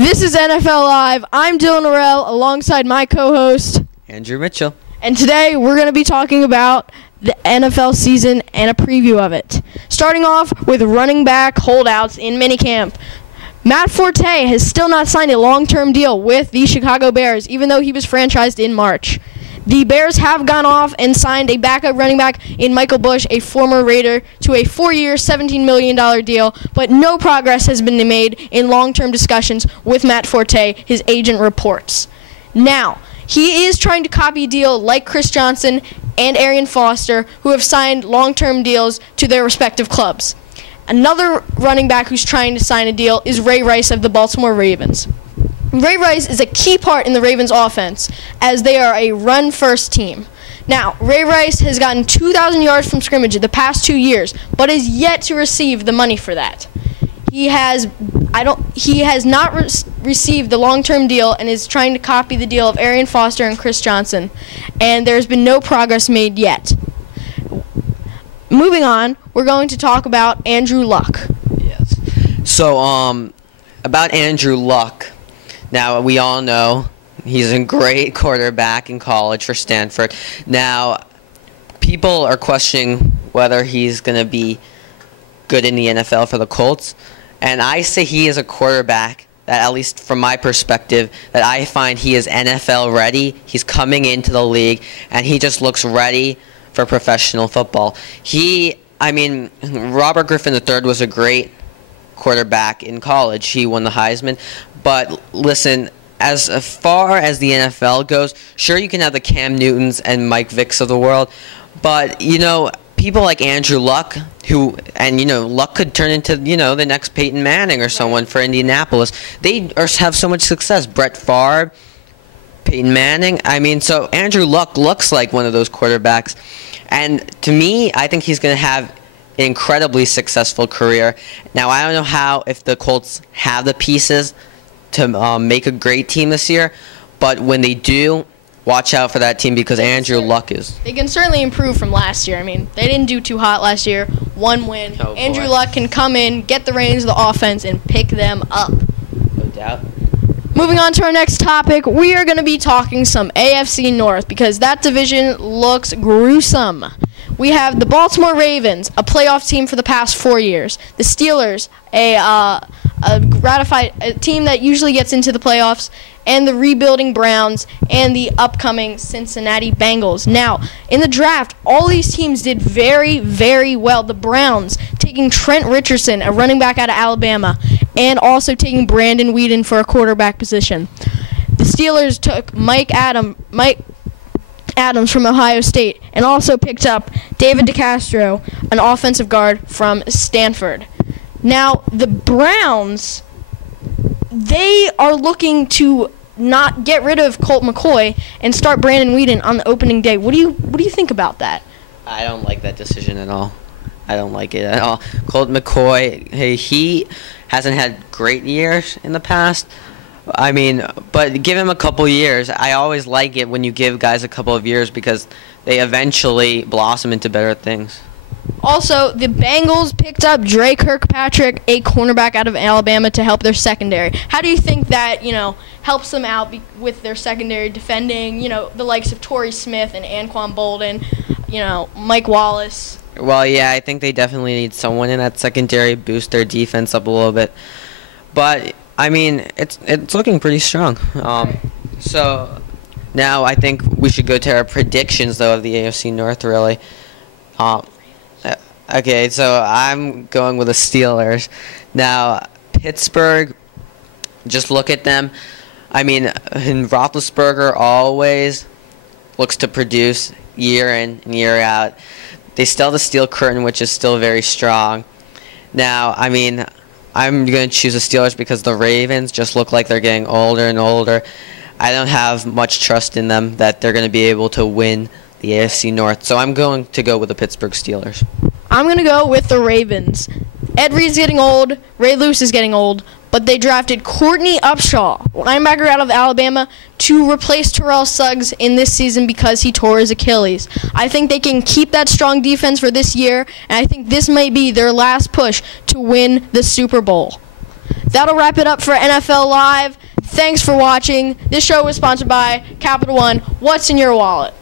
This is NFL Live. I'm Dylan Orell alongside my co-host, Andrew Mitchell. And today we're going to be talking about the NFL season and a preview of it. Starting off with running back holdouts in minicamp. Matt Forte has still not signed a long-term deal with the Chicago Bears, even though he was franchised in March. The Bears have gone off and signed a backup running back in Michael Bush, a former Raider, to a 4-year, $17 million deal, but no progress has been made in long-term discussions with Matt Forte, his agent reports. Now, he is trying to copy a deal like Chris Johnson and Arian Foster, who have signed long-term deals to their respective clubs. Another running back who's trying to sign a deal is Ray Rice of the Baltimore Ravens. Ray Rice is a key part in the Ravens' offense, as they are a run-first team. Now, Ray Rice has gotten 2,000 yards from scrimmage in the past 2 years, but is yet to receive the money for that. He has not received the long-term deal and is trying to copy the deal of Arian Foster and Chris Johnson, and there's been no progress made yet. Moving on, we're going to talk about Andrew Luck. Yes. So, about Andrew Luck. Now, we all know he's a great quarterback in college for Stanford. Now, people are questioning whether he's going to be good in the NFL for the Colts. And I say he is a quarterback that, at least from my perspective, that I find he is NFL ready. He's coming into the league, and he just looks ready for professional football. Robert Griffin III was a great quarterback in college. He won the Heisman. But listen, as far as the NFL goes, sure, you can have the Cam Newtons and Mike Vicks of the world, but, people like Andrew Luck, Luck could turn into, the next Peyton Manning or someone for Indianapolis. They have so much success. Brett Favre, Peyton Manning. So Andrew Luck looks like one of those quarterbacks. And to me, I think he's going to have an incredibly successful career. Now, I don't know if the Colts have the pieces to make a great team this year, but when they do, watch out for that team because Andrew Luck is. They can certainly improve from last year. They didn't do too hot last year. One win. Oh, Andrew Luck can come in, get the reins of the offense, and pick them up. No doubt. Moving on to our next topic, we are going to be talking some AFC North because that division looks gruesome. We have the Baltimore Ravens, a playoff team for the past 4 years. The Steelers, a team that usually gets into the playoffs, and the rebuilding Browns, and the upcoming Cincinnati Bengals. Now, in the draft, all these teams did very, very well. The Browns taking Trent Richardson, a running back out of Alabama, and also taking Brandon Weeden for a quarterback position. The Steelers took Mike Adams from Ohio State, and also picked up David DeCastro, an offensive guard from Stanford. Now, the Browns, they are looking to not get rid of Colt McCoy and start Brandon Weeden on the opening day. What do you think about that? I don't like that decision at all. I don't like it at all. Colt McCoy, he hasn't had great years in the past. But give him a couple years. I always like it when you give guys a couple of years because they eventually blossom into better things. Also, the Bengals picked up Dre Kirkpatrick, a cornerback out of Alabama, to help their secondary. How do you think that, helps them out with their secondary defending, the likes of Torrey Smith and Anquan Bolden, Mike Wallace? Well, yeah, I think they definitely need someone in that secondary, boost their defense up a little bit. But, it's looking pretty strong. So now I think we should go to our predictions, though, of the AFC North, really. Okay, so I'm going with the Steelers. Now, Pittsburgh, just look at them. Roethlisberger always looks to produce year in and year out. They still have the steel curtain, which is still very strong. Now, I'm going to choose the Steelers because the Ravens just look like they're getting older and older. I don't have much trust in them that they're going to be able to win the AFC North. So I'm going to go with the Pittsburgh Steelers. I'm going to go with the Ravens. Ed Reed's getting old. Ray Lewis is getting old. But they drafted Courtney Upshaw, linebacker out of Alabama, to replace Terrell Suggs in this season because he tore his Achilles. I think they can keep that strong defense for this year, and I think this may be their last push to win the Super Bowl. that'll wrap it up for NFL Live. Thanks for watching. This show was sponsored by Capital One. What's in your wallet?